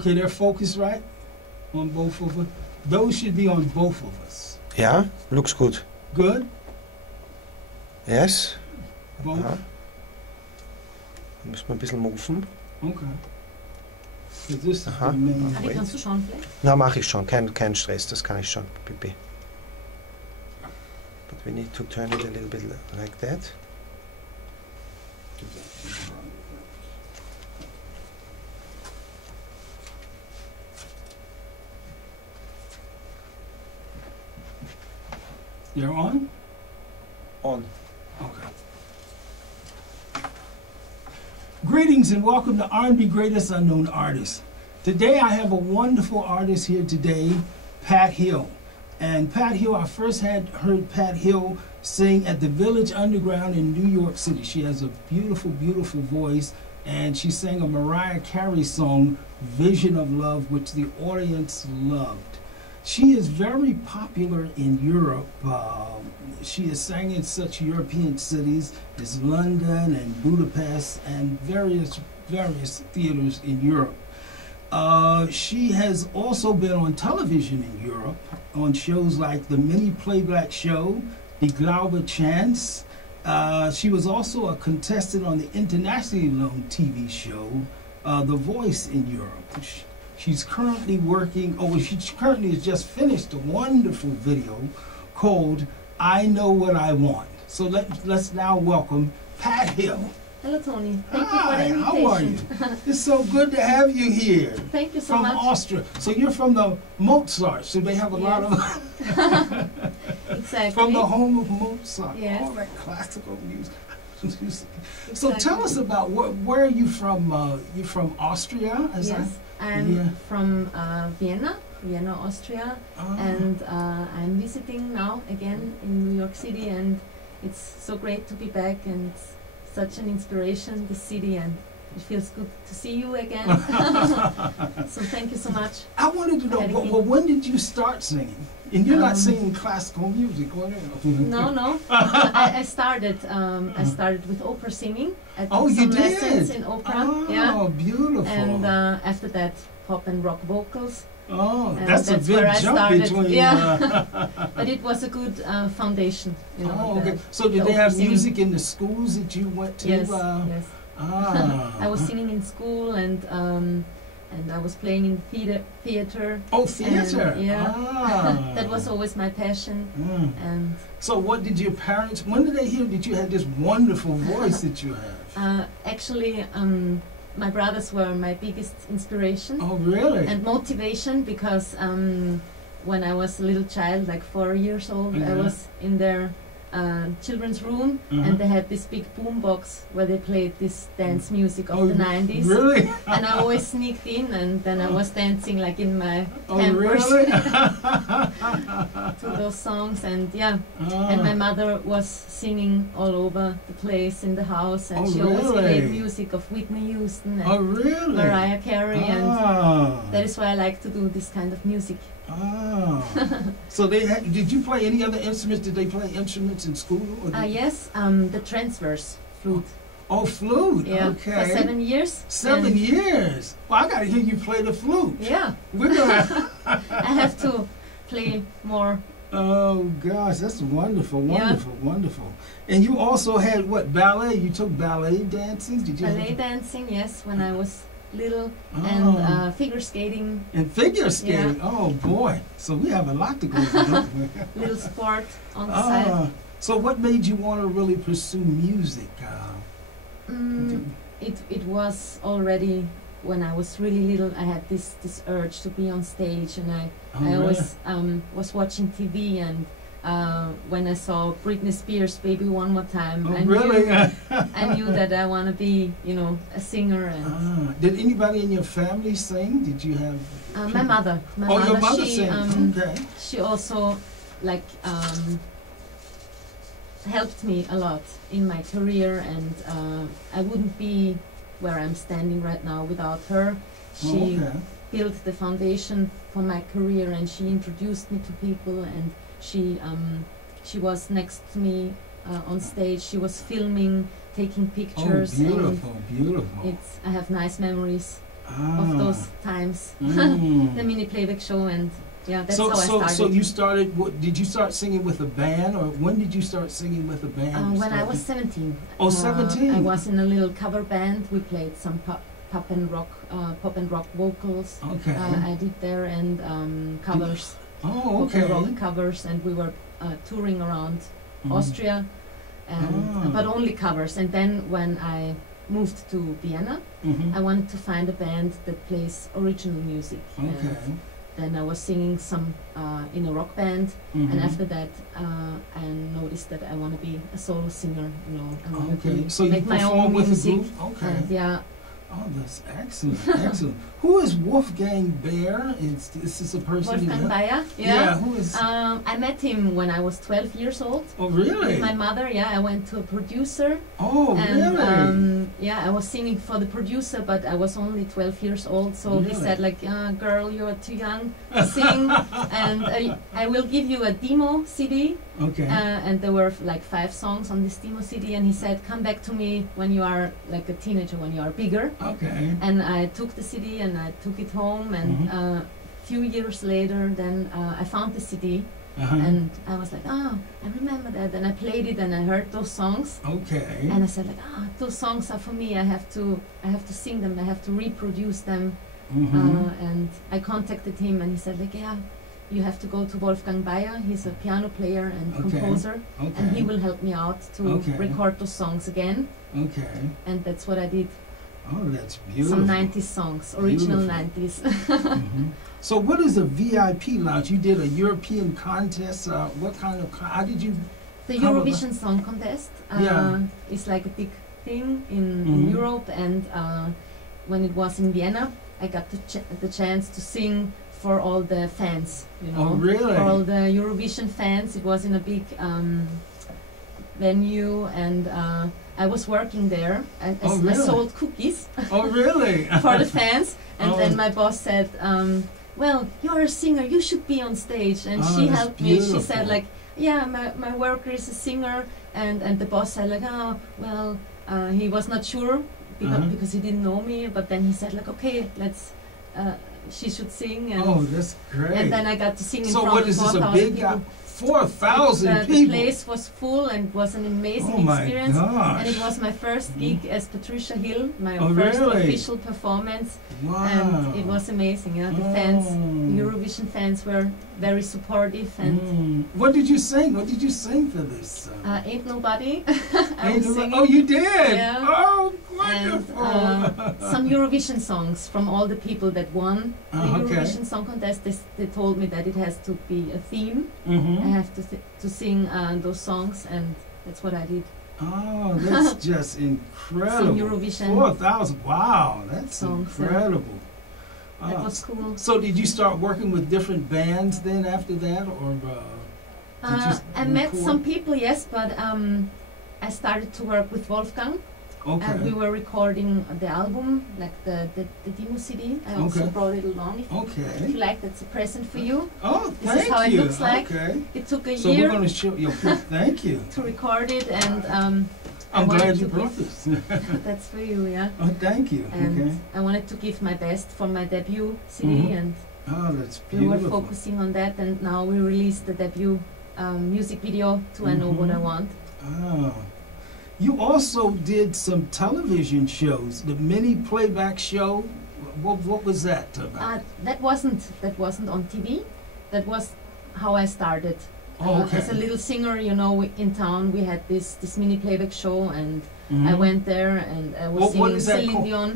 Okay, they're focused right on both of us. Those should be on both of us. Yeah, looks good. Good? Yes. Both? Aha. Muss man ein bisschen moven. Okay. So this is Aha. the main. Aha. Adi, kannst du schauen vielleicht? Na, mache ich schon. Kein Stress, das kann ich schon. Bibi. But we need to turn it a little bit like that. You're on? On. Okay. Greetings and welcome to R&B Greatest Unknown Artists. Today I have a wonderful artist here today, Pat Hill. And Pat Hill, I first had heard Pat Hill sing at the Village Underground in New York City. She has a beautiful, beautiful voice, and she sang a Mariah Carey song, Vision of Love, which the audience loved. She is very popular in Europe. She has sang in such European cities as London and Budapest and various theaters in Europe. She has also been on television in Europe on shows like the Mini Playback Show, Die Glaube Chance. She was also a contestant on the internationally known TV show, The Voice in Europe. She's currently working, she currently has just finished a wonderful video called I Know What I Want. So let's now welcome Pat Hill. Hello, Tony. Thank Hi, you for the how are you? invitation. It's so good to have you here. Thank you so From much. Austria. So you're from the Mozart, so they have a lot of... Exactly. From the home of Mozart, Yes. all that classical music. So Exactly. tell us about where are you from? You're from Austria? Yes, I'm Yeah. from Vienna, Austria, Ah. and I'm visiting now again in New York City, and it's so great to be back, and it's such an inspiration, this city, and it feels good to see you again. So thank you so much. I wanted to know, Having me. well, when did you start singing? And you're not Um, singing classical music, what? No. I started with opera singing. I took Oh, you some did? lessons in opera. Oh, Yeah. beautiful. And after that, pop and rock vocals. oh, and that's a that's big where I jump started. between... Yeah. But it was a good foundation, you know. oh, the- okay. So did the they have opera singing. music in the schools that you went to? Yes, yes. Ah. I was singing in school, and I was playing in theater. Oh, theater. And, yeah. Ah. That was always my passion. Mm. And So what did your parents, when did they hear that you had this wonderful voice that you have? actually, my brothers were my biggest inspiration Oh, really? and motivation, because when I was a little child, like 4 years old, I Mhm. was in their children's room, Mhm. and they had this big boom box where they played this dance music of Oh, the 90s. Really? And I always sneaked in, and then I was dancing like in my Oh, pampers really? to those songs, and yeah. And my mother was singing all over the place in the house, and Oh, she always really? played music of Whitney Houston and Oh, really? Mariah Carey, and Ah. that is why I like to do this kind of music. Ah. So they had, did you play any other instruments? Did they play instruments in school? Or did- Yes, the transverse flute. Oh, flute. Yeah, Okay. for 7 years. 7 and years. Well, I got to hear you play the flute. Yeah, We're gonna. I have to play more. Oh gosh, that's wonderful, Yeah. wonderful, wonderful. And you also had what, ballet? You took ballet dancing? Did you? Ballet dancing, yes, when I was little, Oh. and figure skating, And figure skating. Oh boy. So we have a lot to go through. don't we? little sport on the side. Ah. So what made you want to really pursue music? It was already when I was really little. I had this urge to be on stage, and I really? always was watching TV, and when I saw Britney Spears' "Baby One More Time," Oh, I really? knew that I want to be, a singer. And Ah. Did anybody in your family sing? Did you have? my mother, Oh, your mother she sang. Okay. she also like helped me a lot in my career, and I wouldn't be where I'm standing right now without her. She Oh, okay. built the foundation for my career, and she introduced me to people, and she was next to me on stage. She was filming, taking Oh, pictures, beautiful, beautiful. and I have nice memories of those times. Mm. The mini playback show, and yeah, that's so, how I started. So you started, did you start singing with a band, or when did you start singing with a band? When I was 17. Oh, 17. I was in a little cover band. We played some pop and rock vocals. Okay. I did there, and covers. Oh, Pop and okay. rock covers, and we were touring around Mhm. Austria, and but Ah. only covers. And then when I moved to Vienna, Mhm. I wanted to find a band that plays original music. Okay. And then I was singing some in a rock band, Mhm. and after that, I noticed that I want to be a solo singer. You know, I want Okay, to so you make my perform own with music. a group? Okay. And yeah, Oh, that's excellent, excellent. Who is Wolfgang Baer? This is a person Wolfgang you know? Bayer. Yeah, who is? I met him when I was 12 years old. Oh, really? With my mother, yeah, I went to a producer. Oh, And really? yeah, I was singing for the producer, but I was only 12 years old. So he Really? said, like, girl, you're too young to sing, and I will give you a demo CD. Okay. And there were like 5 songs on this demo CD, and he said, come back to me when you are like a teenager, when you are bigger. Okay. And I took the CD and I took it home, and Mhm. few years later, then I found the CD, Uh-huh. and I was like, I remember that, and I played it, and I heard those songs. Okay. And I said like, those songs are for me. I have to sing them. I have to reproduce them. Mhm. And I contacted him, and he said like, yeah, you have to go to Wolfgang Bayer. He's a piano player and Okay. composer, Okay. and he will help me out to Okay. record those songs again. Okay. And that's what I did. Oh, that's beautiful. Some 90s songs, original Beautiful. 90s. Mhm. So, what is a VIP lounge? You did a European contest. What kind of? How did you? The How about Eurovision Song Contest Yeah. is like a big thing in Mhm. Europe, and when it was in Vienna, I got the chance to sing for all the fans, you know, Oh, really? for all the Eurovision fans. It was in a big venue, and I was working there. Oh, I really? sold cookies Oh, really? for the fans, and Oh. then my boss said, well, you're a singer, you should be on stage. And Oh, she that's helped me. She said beautiful. like, yeah, my worker is a singer, and the boss said like, oh, well, he was not sure Uh-huh. because he didn't know me, but then he said like, okay, let's, she should sing, and, Oh, that's great. and then I got to sing in So front what of is this? A 4,000 big people. 4,000 The people. place was full, and it was an amazing Oh my experience. gosh. And it was my first gig as Patricia Hill, my Oh, first really? official performance, Wow. and it was amazing. You know, the fans, Oh. the Eurovision fans were very supportive, and What did you sing? What did you sing for this? Ain't Nobody. I Ain't was No- singing. Oh, you did? Yeah. Oh, And wonderful. some Eurovision songs from all the people that won the Okay. Eurovision Song Contest. They told me that it has to be a theme. I Mm-hmm. have to sing those songs, and that's what I did. Oh, that's just incredible. Eurovision 4,000. Wow, that's songs, yeah. incredible. That Ah, was cool. So did you start working with different bands then after that, or did you I met record? some people, yes, but I started to work with Wolfgang. Okay. And we were recording the album, like the demo CD. I also Okay. brought it along. If you Okay. like, that's a present for you. Oh, This is thank how it you. looks like. Okay. It took a So year we're going to show you. Thank you. to record it, and I'm wanted glad to you brought give- this. that's for you, yeah. Oh, thank you. And Okay. I wanted to give my best for my debut CD, Mhm. and Oh, that's we were beautiful. focusing on that. And now we released the debut music video to I Know What I Mhm. Want. Oh. You also did some television shows, the mini playback show. What was that about? That wasn't on TV. That was how I started. Oh, okay. As a little singer, you know, in town we had this mini playback show, and Mhm. I went there and I was What singing is that Celine called? Dion.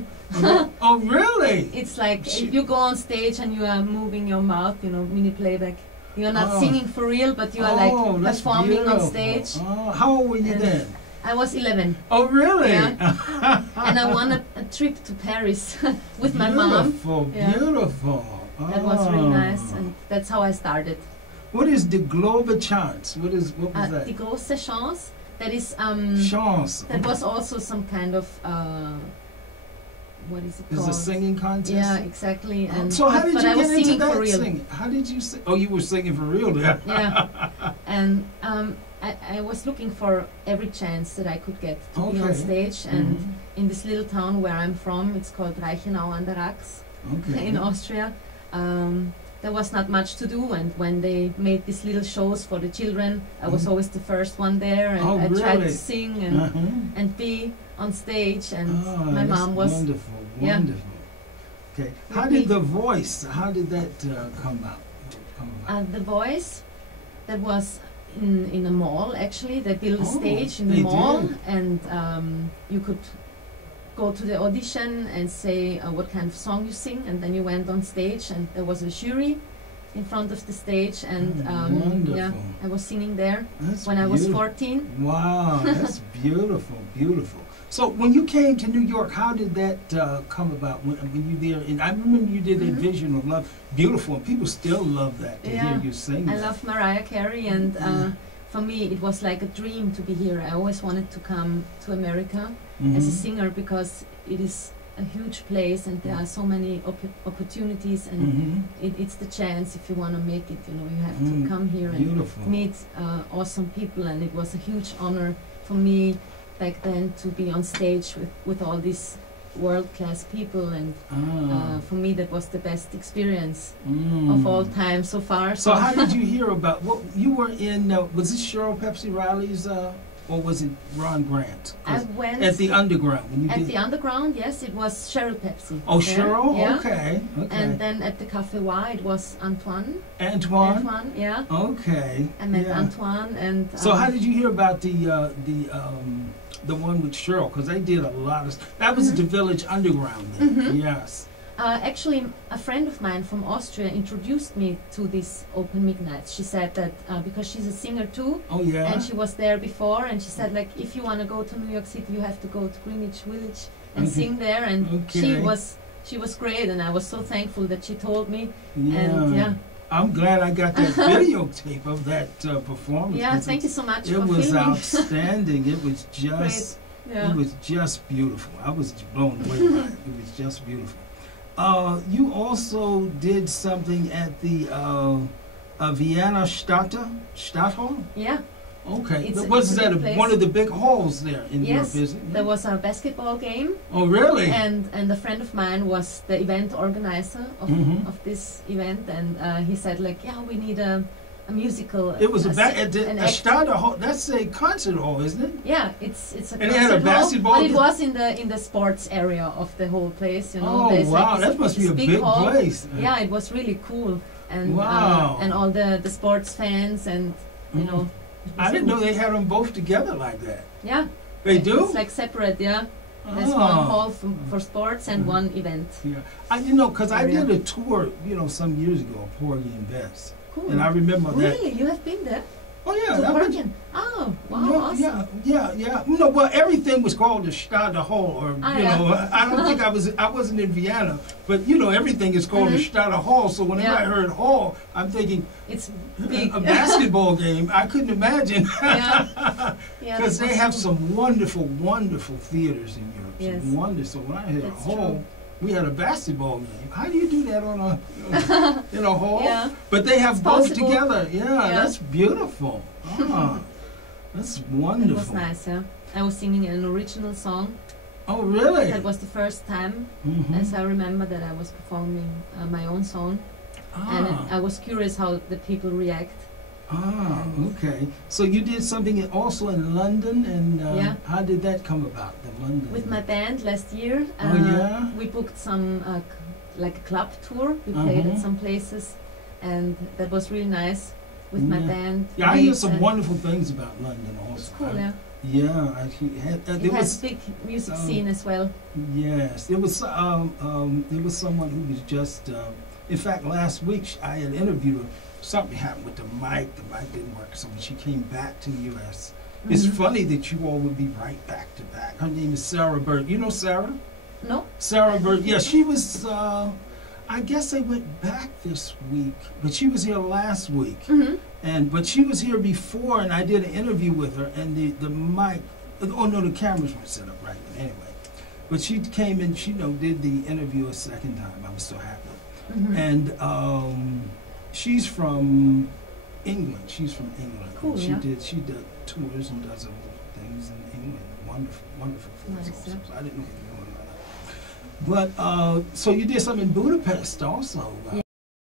Oh, really? It's like She- you go on stage and you are moving your mouth, you know, mini playback. You're not Oh. singing for real, but you are Oh, like that's performing on beautiful. stage. Oh, how old were you And then? I was 11, Oh, really? and I won a trip to Paris with my mom. Beautiful, Yeah. beautiful. That was really Oh. nice, and that's how I started. What is the Globe Chance? What was that? Die große Chance. That is Chance. that was also some kind of what is it Is called? a singing contest? Yeah, exactly. And So how did but you I was get into singing for that real. singing? How did you sing? Oh, you were singing for real, yeah. Yeah, and I was looking for every chance that I could get to be on Okay. stage, and in this little town where I'm from. It's called Reichenau an der Rax Okay. in Austria. There was not much to do, and when they made these little shows for the children, I was Mhm. always the first one there, and Oh, I tried really? to sing and, Uh-huh. and be on stage, and Oh, my that's mom was wonderful, yeah. wonderful. Okay, how With did me. the voice? How did that come out? The Voice. That was in a mall, actually. They built a Oh, stage in the they mall, did. and you could go to the audition and say what kind of song you sing, and then you went on stage, and there was a jury in front of the stage, and Wonderful. yeah, I was singing there That's when I was beautiful. 14. Wow, that's beautiful, beautiful. So when you came to New York, how did that come about? When you there, and I remember you did that Mhm. Vision of Love, beautiful, and people still love that to Yeah, hear you sing. I that. love Mariah Carey, and Yeah. for me it was like a dream to be here. I always wanted to come to America as a Mhm. singer, because it is a huge place, and there are so many opportunities, and Mhm. it's the chance. If you want to make it, you know, you have Mm, to come here and Beautiful. meet awesome people, and it was a huge honor for me back then to be on stage with all these world-class people, and Ah. for me that was the best experience Mm. of all time so far. So how did you hear about what you were in? Was this Cheryl Pepsi Riley's, or was it Ron Grant? I went At the Underground when you at did. the Underground. Yes, it was Cheryl Pepsi. Oh, there, Cheryl. Yeah. Okay. Okay. And then at the Café Y, it was Antoine. Antoine. Yeah. Okay. I met yeah. Antoine, and So how did you hear about the one with Cheryl? Because they did a lot of. That was Mhm. the Village Underground. Then. Mhm. Yes. Actually, a friend of mine from Austria introduced me to this open mic nights. She said that because she's a singer too, Oh yeah. and she was there before, and she said, like, if you want to go to New York City, you have to go to Greenwich Village and Okay. sing there. And Okay. she was great, and I was so thankful that she told me. Yeah. And yeah, I'm glad I got that videotape of that performance. yeah. 'cause Thank you so much It for was filming. outstanding. It was just. Yeah. It was just beautiful. I was blown away by it. It was just beautiful. You also did something at the Vienna Stadthalle? Yeah. Okay. It's Was a that big place. one of the big halls there in Yes, Europe, isn't it? there was a basketball game, Oh, really? and a friend of mine was the event organizer Mhm. of this event, and he said, like, yeah, we need a musical. It was a an act. Stadthalle. That's a concert hall, isn't it? Yeah, it's a And they had a concert hall, basketball but it game? was in the sports area of the whole place. You know, Oh, there's wow. like this, That must be this a big big hall. place. Yeah, it was really cool, and Wow. and all the sports fans, and you Mhm. know. it was I didn't cool. know they had them both together like that. Yeah, They do? It's like separate. Yeah, there's Oh. one hall for sports and Mhm. one event. Yeah, because I Area. did a tour, some years ago, Porgy and Bess, Cool. and I remember that. Really, you have been there? Oh yeah, To that was, Bergen? Oh, wow, awesome. yeah. No, well, everything was called the Stadthalle, or Ah, you yeah. know, I don't think I wasn't in Vienna, but everything is called the Mhm. Stadthalle. So whenever Yeah. I heard hall, I'm thinking It's big. a basketball game. I couldn't imagine Yeah. Yeah, because that they was have cool. some wonderful, wonderful theaters in Europe. Yes. Some wonderful. When I heard a That's hall. true. We had a basketball game. How do you do that on a in a hall? Yeah. But they have It's both possible. together. Yeah, Yeah. that's beautiful. Ah, that's It wonderful. was nice, yeah. I was singing an original song. Oh, really? That was the first time, Mhm. as I remember, that I was performing my own song. And I was curious how the people react. Okay. So you did something also in London, and Yeah. how did that come about? The London. With my band last year, Oh, yeah? we booked some, like a club tour. We played Uh-huh. at some places, and that was really nice with my Yeah. band. Yeah, I hear Reed, some and wonderful things about London also. It's cool, yeah. Yeah, had, It there has was big music um, scene as well. yes, there was someone who was just in fact last week I had interviewed her. Something happened with the mic didn't work, so when she came back to the US, it's Mhm. funny that you all would be right back to back. Her name is Sarah Bird. You know Sarah? No? Sarah Bird, yeah, she was I guess they went back this week, but she was here last week. Mm-hmm. But she was here before, and I did an interview with her, and the mic, oh no, the cameras weren't set up right, but anyway. But she came in, she did the interview a second time. I was so happy. Mm-hmm. And she's from England. She's from England. Cool, She yeah. did tours and does other things in England. wonderful, wonderful foods Nice, also. yeah. So I didn't know you were doing that. But so you did something in Budapest also.